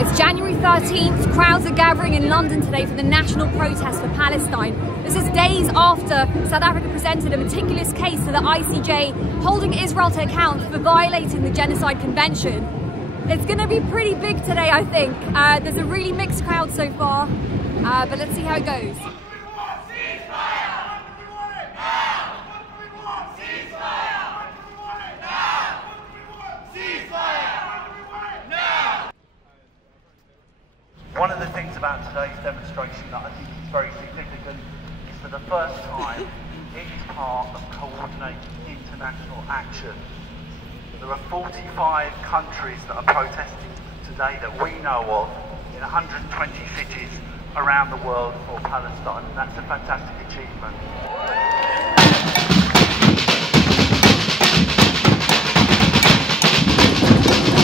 It's January 13th, crowds are gathering in London today for the national protest for Palestine. This is days after South Africa presented a meticulous case to the ICJ, holding Israel to account for violating the Genocide Convention. It's going to be pretty big today, I think. There's a really mixed crowd so far, but let's see how it goes. One of the things about today's demonstration that I think is very significant is for the first time it is part of coordinated international action. There are 45 countries that are protesting today that we know of in 120 cities around the world for Palestine, and that's a fantastic achievement.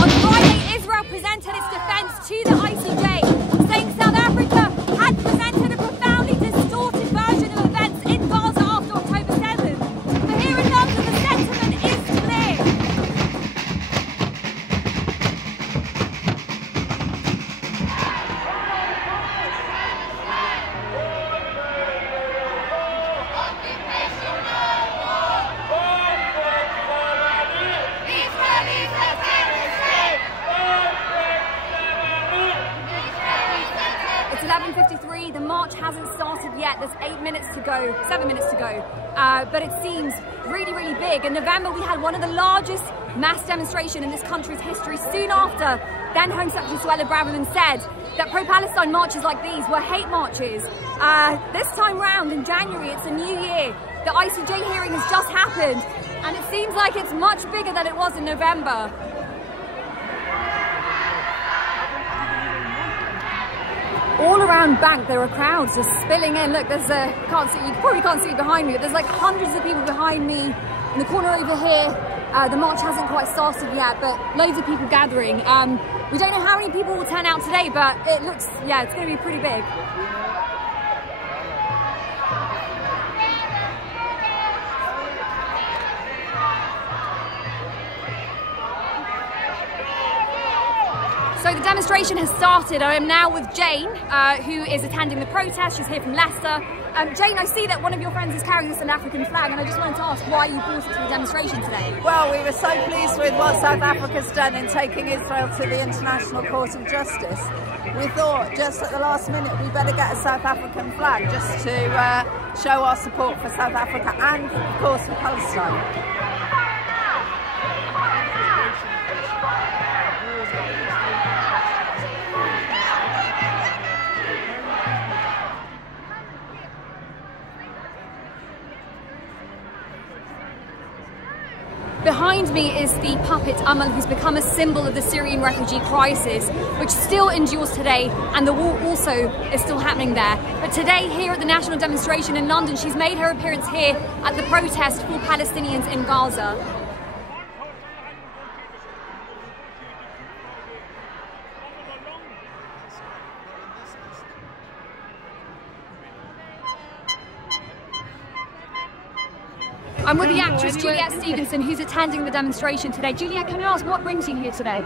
On Friday, Israel presented its defence to the ICJ, saying South Africa had presented a profoundly distorted version of events in Gaza after October 7th. But here in London, the sentiment is clear. It's 11:53, the march hasn't started yet, there's 7 minutes to go, but it seems really, really big. In November we had one of the largest mass demonstrations in this country's history. Soon after, then Home Secretary Suella Braverman said that pro-Palestine marches like these were hate marches. This time round in January, it's a new year. The ICJ hearing has just happened, and it seems like it's much bigger than it was in November. All around Bank there are crowds just spilling in. Look, there's you probably can't see behind me, but there's like hundreds of people behind me. In the corner over here, the march hasn't quite started yet, but loads of people gathering. We don't know how many people will turn out today, but it looks, yeah, it's going to be pretty big. So the demonstration has started. I am now with Jane, who is attending the protest. She's here from Leicester. Jane, I see that one of your friends is carrying the South African flag, and I just wanted to ask why you brought it to the demonstration today. Well, we were so pleased with what South Africa's done in taking Israel to the International Court of Justice. We thought just at the last minute we better get a South African flag just to show our support for South Africa and, of course, for Palestine. Behind me is the puppet Amal, who's become a symbol of the Syrian refugee crisis, which still endures today, and the war also is still happening there. But today, here at the national demonstration in London, she's made her appearance here at the protest for Palestinians in Gaza. I'm with the actress Juliet Stevenson, who's attending the demonstration today. Juliet, can I ask what brings you here today?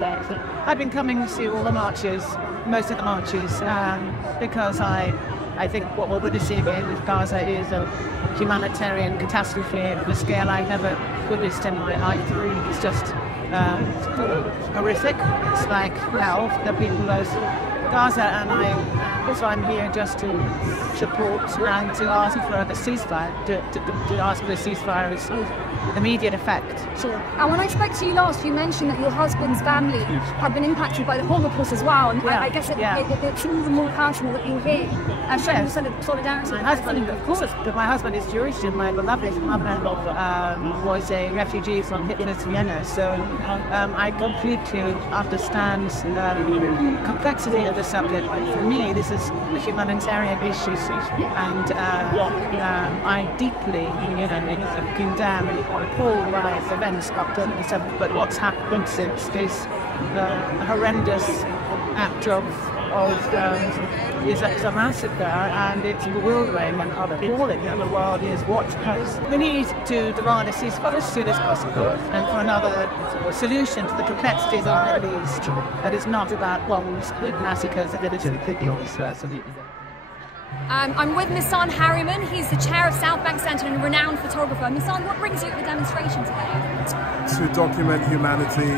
I've been coming to see all the marches, most of the marches, because I think what we're witnessing in Gaza is a humanitarian catastrophe of a scale I've never witnessed in my life. It's just horrific. It's like hell. The people of Gaza, and so I'm here just to support and to ask for the ceasefire, to ask for the ceasefire's immediate effect. Sure. And when I spoke to you last, you mentioned that your husband's family have been impacted by the Holocaust as well, and I guess it's even more personal that you're here showing solidarity. My husband, of course, but my husband is Jewish, and my beloved mother was a refugee from Hitler's Vienna, so I completely understand the complexity of the subject. For me, this is a humanitarian issue, and I deeply, condemn all life events up to the but what's happened since is a horrendous act of is a massacre, and it's bewildering and appalling that the world is watching us. We need to demand a ceasefire as soon as possible, and for another solution to the complexities of the Middle East that is not about bombs, massacres, and religion. I'm with Misan Harriman. He's the chair of Southbank Centre and a renowned photographer. Misan, what brings you to the demonstration today? To document humanity,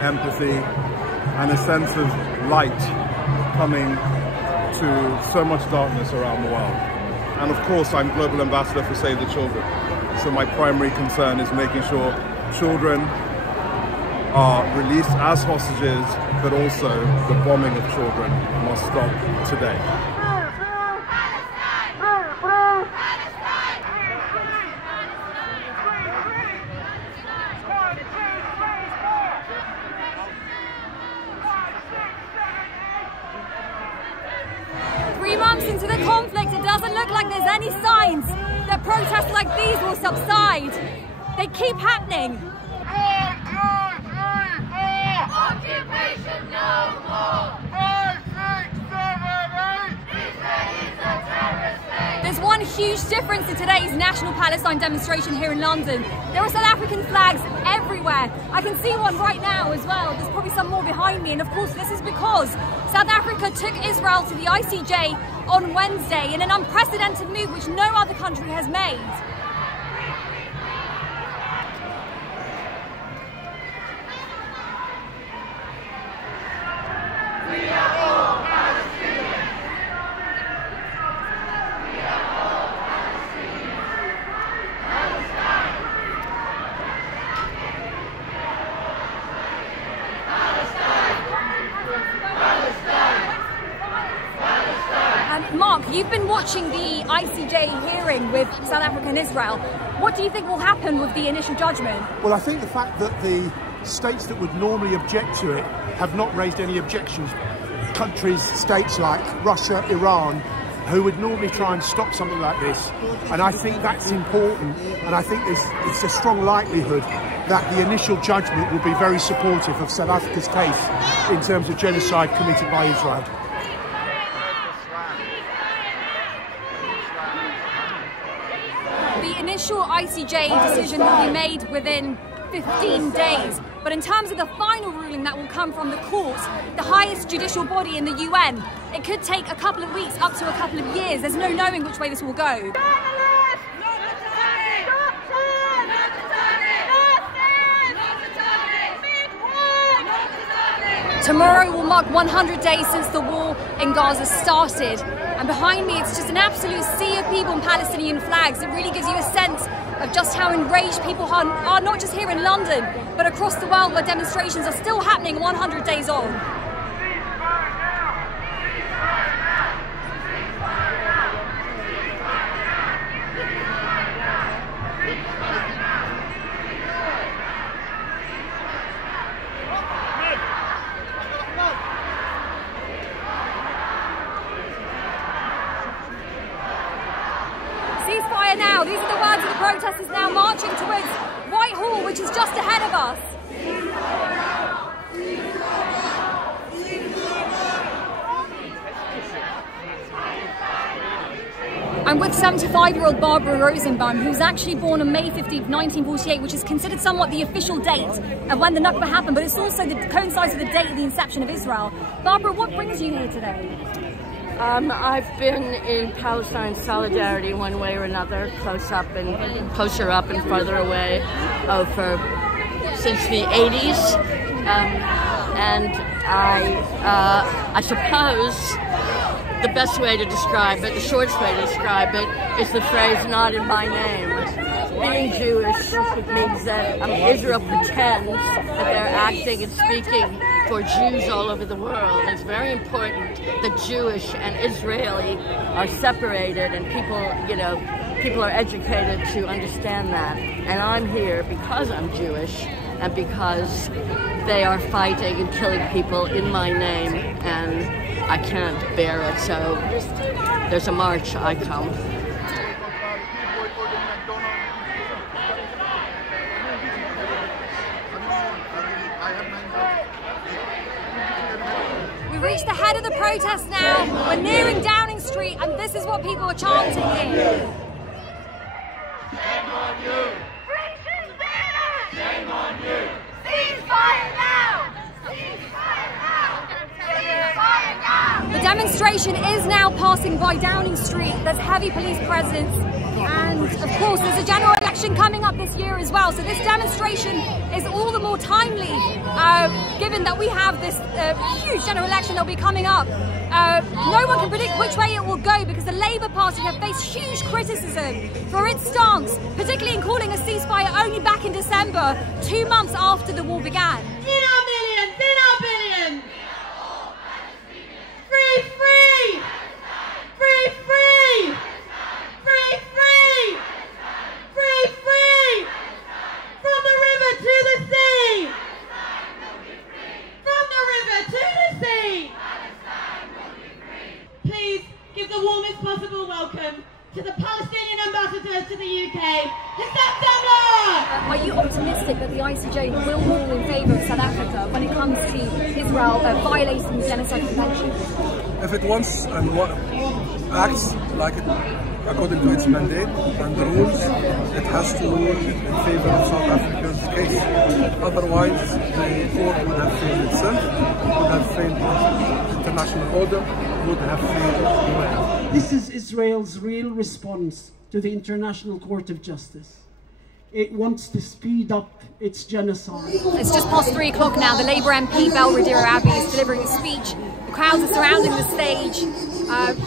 empathy, and a sense of light coming to so much darkness around the world. And of course, I'm Global Ambassador for Save the Children. So my primary concern is making sure children are released as hostages, but also the bombing of children must stop today. 3 months into the conflict, it doesn't look like there's any signs that protests like these will subside. They keep happening. Occupation no more! 5, 6, 7, 8! Israel is a terrorist state! There's one huge difference in today's National Palestine demonstration here in London. There are South African flags everywhere. I can see one right now as well. There's probably some more behind me, and of course this is because South Africa took Israel to the ICJ on Wednesday in an unprecedented move which no other country has made. Mark, you've been watching the ICJ hearing with South Africa and Israel. What do you think will happen with the initial judgment? Well, I think the fact that the states that would normally object to it have not raised any objections, countries, states like Russia, Iran, who would normally try and stop something like this, and I think that's important, and I think it's a strong likelihood that the initial judgment will be very supportive of South Africa's case in terms of genocide committed by Israel. The initial ICJ decision will be made within 15 days. But in terms of the final ruling that will come from the court, the highest judicial body in the UN, it could take a couple of weeks, up to a couple of years. There's no knowing which way this will go. Tomorrow will mark 100 days since the war in Gaza started. And behind me, it's just an absolute sea of people and Palestinian flags. It really gives you a sense of just how enraged people are not just here in London, but across the world where demonstrations are still happening 100 days on. Ceasefire now. These are the words of the protesters now marching towards Whitehall, which is just ahead of us. I'm with 75-year-old Barbara Rosenbaum, who's actually born on May 15th, 1948, which is considered somewhat the official date of when the Nakba happened, but it's also coincides with the date of the inception of Israel. Barbara, what brings you here today? I've been in Palestine solidarity one way or another, closer up and farther away, since the 80s, and I suppose the best way to describe it, the shortest way to describe it, is the phrase "not in my name." Being Jewish means that Israel pretends that they're acting and speaking for Jews all over the world. It's very important that Jewish and Israeli are separated, and people are educated to understand that. And I'm here because I'm Jewish and because they are fighting and killing people in my name, and I can't bear it. So there's a march, I come. reached the head of the protest now. We're nearing Downing Street, and this is what people are chanting here. Shame on you! Shame on you! Ceasefire now! Ceasefire now! Ceasefire now! The demonstration is now passing by Downing Street. There's heavy police presence, and of course there's a general election coming up this year as well. So this demonstration is all the more timely, given that we have this huge general election that will be coming up. No one can predict which way it will go, because the Labour Party have faced huge criticism for its stance, particularly in calling a ceasefire only back in December, 2 months after the war began. In our millions, in our billions! Free, free! Free, free! Free, free! Free, free! From the river to the sea! From the river to the sea! Please give the warmest possible welcome to the Palestinian ambassador to the UK, Hamza Zomlot! Are you optimistic that the ICJ will rule in favour of South Africa when it comes to Israel violating the Genocide Convention? If it wants and acts like it according to its mandate and the rules, it has to rule in favour of South Africa's case. Otherwise, the court would have failed itself, would have failed the international order, would have failed the world. This is Israel's real response to the International Court of Justice. It wants to speed up its genocide. It's just past 3 o'clock now. The Labour MP Belvedere Abbey is delivering a speech. The crowds are surrounding the stage.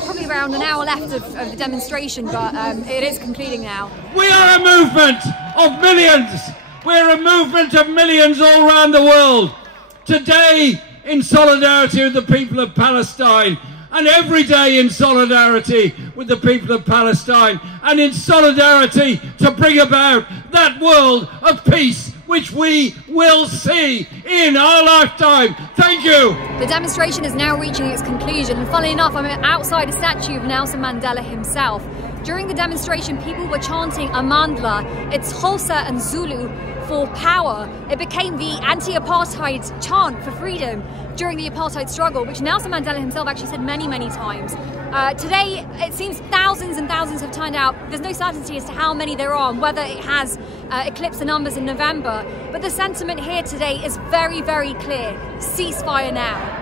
Probably around an hour left of the demonstration, but it is concluding now. We are a movement of millions. We're a movement of millions all around the world. Today, in solidarity with the people of Palestine, and every day in solidarity with the people of Palestine, and in solidarity to bring about that world of peace which we will see in our lifetime. Thank you. The demonstration is now reaching its conclusion, and funnily enough, I'm outside a statue of Nelson Mandela himself. During the demonstration, people were chanting Amandla, it's Xhosa and Zulu, for power. It became the anti-apartheid chant for freedom during the apartheid struggle, which Nelson Mandela himself actually said many, many times. Today, it seems thousands and thousands have turned out. There's no certainty as to how many there are and whether it has eclipsed the numbers in November. But the sentiment here today is very, very clear. Ceasefire now.